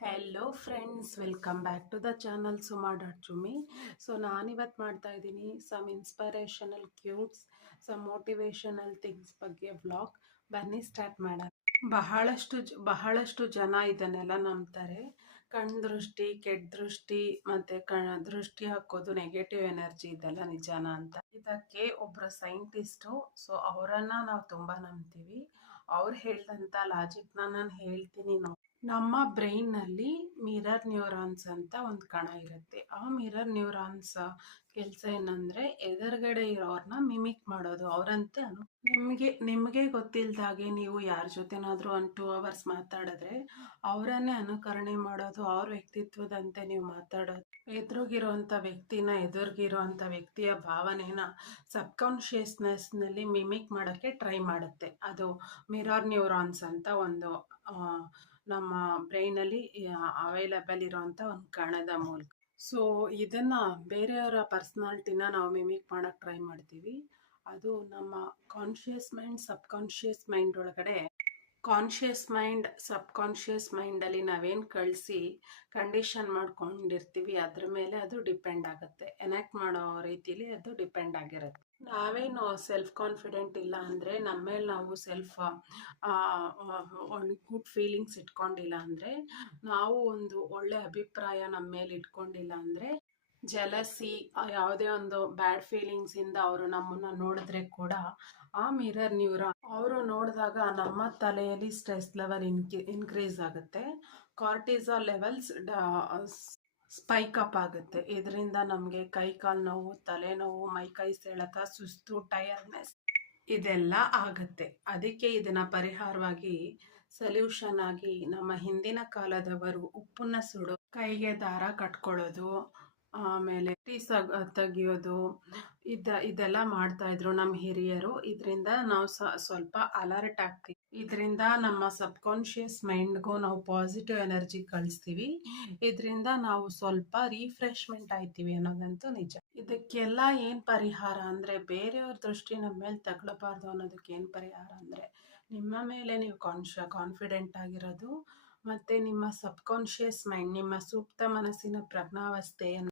Hello friends, welcome back to the channel ಸುಮಾ.ಚುಮ್ಮಿ. So ನಾನಿವತ್ತು ಮಾಡ್ತಾ ಇದ್ದೀನಿ some inspirational quotes, some motivational things ಬಗ್ಗೆ ವ್ಲಾಗ್. ಬನ್ನಿ ಸ್ಟಾರ್ಟ್ ಮಾಡೋಣ. ಬಹಳಷ್ಟು ಜನ ಇದನ್ನೆಲ್ಲ ನಂಬ್ತಾರೆ. ಕಣ್ ದೃಷ್ಟಿ, ಕೆಟ್ಟ ದೃಷ್ಟಿ ಮತ್ತು ದೃಷ್ಟಿ ಹಾಕೋದು, ನೆಗೆಟಿವ್ ಎನರ್ಜಿ ಇದೆಲ್ಲ ನಿಜಾನ ಅಂತ. ಇದಕ್ಕೆ ಒಬ್ಬರು ಸೈಂಟಿಸ್ಟು, ಸೊ ಅವರನ್ನ ನಾವು ತುಂಬ ನಂಬ್ತೀವಿ. ಅವ್ರು ಹೇಳ್ದಂಥ ಲಾಜಿಕ್ನ ನಾನು ಹೇಳ್ತೀನಿ ನೋಡಿ. ನಮ್ಮ ಬ್ರೈನ್ನಲ್ಲಿ ಮಿರರ್ ನ್ಯೂರಾನ್ಸ್ ಅಂತ ಒಂದು ಕಣ ಇರುತ್ತೆ. ಆ ಮಿರರ್ ನ್ಯೂರಾನ್ಸ್ ಕೆಲಸ ಏನಂದರೆ ಎದುರುಗಡೆ ಇರೋರನ್ನ ಮಿಮಿಕ್ ಮಾಡೋದು. ಅವರಂತೆ ನಿಮಗೆ ಗೊತ್ತಿಲ್ದಾಗೆ ನೀವು ಯಾರ ಜೊತೆನಾದರೂ 1-2 ಅವರ್ಸ್ ಮಾತಾಡಿದ್ರೆ ಅವರನ್ನೇ ಅನುಕರಣೆ ಮಾಡೋದು, ಅವ್ರ ವ್ಯಕ್ತಿತ್ವದಂತೆ ನೀವು ಮಾತಾಡೋದು. ಎದುರಿಗಿರೋಂಥ ವ್ಯಕ್ತಿಯ ಭಾವನೆನ ಸಬ್ಕಾನ್ಷಿಯಸ್ನೆಸ್ನಲ್ಲಿ ಮಿಮಿಕ್ ಮಾಡೋಕ್ಕೆ ಟ್ರೈ ಮಾಡುತ್ತೆ. ಅದು ಮಿರರ್ ನ್ಯೂರಾನ್ಸ್ ಅಂತ ಒಂದು ನಮ್ಮ ಬ್ರೈನಲ್ಲಿ ಅವೈಲಬಲ್ ಇರೋಂಥ ಒಂದು ಕಣದ ಮೂಲಕ. ಸೊ ಇದನ್ನು ಬೇರೆಯವರ ಪರ್ಸ್ನಾಲಿಟಿನ ನಾವು ಮಿಮಿಕ್ ಮಾಡೋಕ್ಕೆ ಟ್ರೈ ಮಾಡ್ತೀವಿ. ಅದು ನಮ್ಮ ಕಾನ್ಷಿಯಸ್ ಮೈಂಡ್, ಸಬ್ಕಾನ್ಷಿಯಸ್ ಮೈಂಡ್ ಒಳಗಡೆ, ಕಾನ್ಷಿಯಸ್ ಮೈಂಡ್, ಸಬ್ಕಾನ್ಷಿಯಸ್ ಮೈಂಡಲ್ಲಿ ನಾವೇನು ಕಳಿಸಿ ಕಂಡೀಷನ್ ಮಾಡ್ಕೊಂಡಿರ್ತೀವಿ ಅದ್ರ ಮೇಲೆ ಅದು ಡಿಪೆಂಡ್ ಆಗುತ್ತೆ. ಎನಾಕ್ಟ್ ಮಾಡೋ ರೀತಿಲಿ ಅದು ಡಿಪೆಂಡ್ ಆಗಿರುತ್ತೆ. ನಾವೇನು ಸೆಲ್ಫ್ ಕಾನ್ಫಿಡೆಂಟ್ ಇಲ್ಲ ಅಂದರೆ, ನಮ್ಮ ಮೇಲೆ ನಾವು ಒಂದು ಗುಡ್ ಫೀಲಿಂಗ್ಸ್ ಇಟ್ಕೊಂಡಿಲ್ಲ ಅಂದರೆ, ನಾವು ಒಂದು ಒಳ್ಳೆ ಅಭಿಪ್ರಾಯ ನಮ್ಮ ಮೇಲೆ ಇಟ್ಕೊಂಡಿಲ್ಲ ಅಂದರೆ, ಜಲಸಿ ಯಾವುದೇ ಒಂದು ಬ್ಯಾಡ್ ಫೀಲಿಂಗ್ಸಿಂದ ಅವರು ನಮ್ಮನ್ನು ನೋಡಿದ್ರೆ ಕೂಡ ಆ ಮಿರರ್ ನ್ಯೂರಾನ್ ಅವರು ನೋಡಿದಾಗ ನಮ್ಮ ತಲೆಯಲ್ಲಿ ಸ್ಟ್ರೆಸ್ ಲೆವೆಲ್ ಇನ್ಕ್ರೀಸ್ ಆಗುತ್ತೆ. ಕಾರ್ಟಿಸಾಲ್ ಲೆವೆಲ್ಸ್ ಸ್ಪೈಕ್ ಅಪ್ ಆಗುತ್ತೆ. ಇದರಿಂದ ನಮಗೆ ಕೈ ಕಾಲು ನೋವು, ತಲೆನೋವು, ಮೈಕೈ ಸೆಳೆತ, ಸುಸ್ತು, ಟಯರ್ಡ್ನೆಸ್ ಇದೆಲ್ಲ ಆಗುತ್ತೆ. ಅದಕ್ಕೆ ಇದನ್ನ ಪರಿಹಾರವಾಗಿ ಸೊಲ್ಯೂಷನ್ ಆಗಿ ನಮ್ಮ ಹಿಂದಿನ ಕಾಲದವರು ಉಪ್ಪನ್ನ ಸುಡು, ಕೈಗೆ ದಾರ ಕಟ್ಕೊಳ್ಳೋದು, ಆಮೇಲೆ ತೆಗಿಯೋದು, ಇದೆಲ್ಲ ಮಾಡ್ತಾ ಇದ್ರು ನಮ್ಮ ಹಿರಿಯರು. ಇದರಿಂದ ನಾವು ಸ್ವಲ್ಪ ಅಲರ್ಟ್ ಆಗ್ತೀವಿ. ಇದರಿಂದ ನಮ್ಮ ಸಬ್ಕಾನ್ಷಿಯಸ್ ಮೈಂಡ್ಗೂ ನಾವು ಪಾಸಿಟಿವ್ ಎನರ್ಜಿ ಕಳಿಸ್ತೀವಿ. ಇದರಿಂದ ನಾವು ಸ್ವಲ್ಪ ರಿಫ್ರೆಶ್ಮೆಂಟ್ ಆಯ್ತೀವಿ ಅನ್ನೋದಂತೂ ನಿಜ. ಇದಕ್ಕೆಲ್ಲ ಏನು ಪರಿಹಾರ ಅಂದರೆ, ಬೇರೆಯವ್ರ ದೃಷ್ಟಿ ನಮ್ಮ ಮೇಲೆ ತಗೊಳ್ಬಾರ್ದು ಅನ್ನೋದಕ್ಕೆ ಏನು ಪರಿಹಾರ ಅಂದರೆ, ನಿಮ್ಮ ಮೇಲೆ ನೀವು ಕಾನ್ಫಿಡೆಂಟ್ ಆಗಿರೋದು, ಮತ್ತು ನಿಮ್ಮ ಸಬ್ಕಾನ್ಷಿಯಸ್ ಮೈಂಡ್, ನಿಮ್ಮ ಸೂಕ್ತ ಮನಸ್ಸಿನ ಪ್ರಜ್ಞಾವಸ್ಥೆಯನ್ನು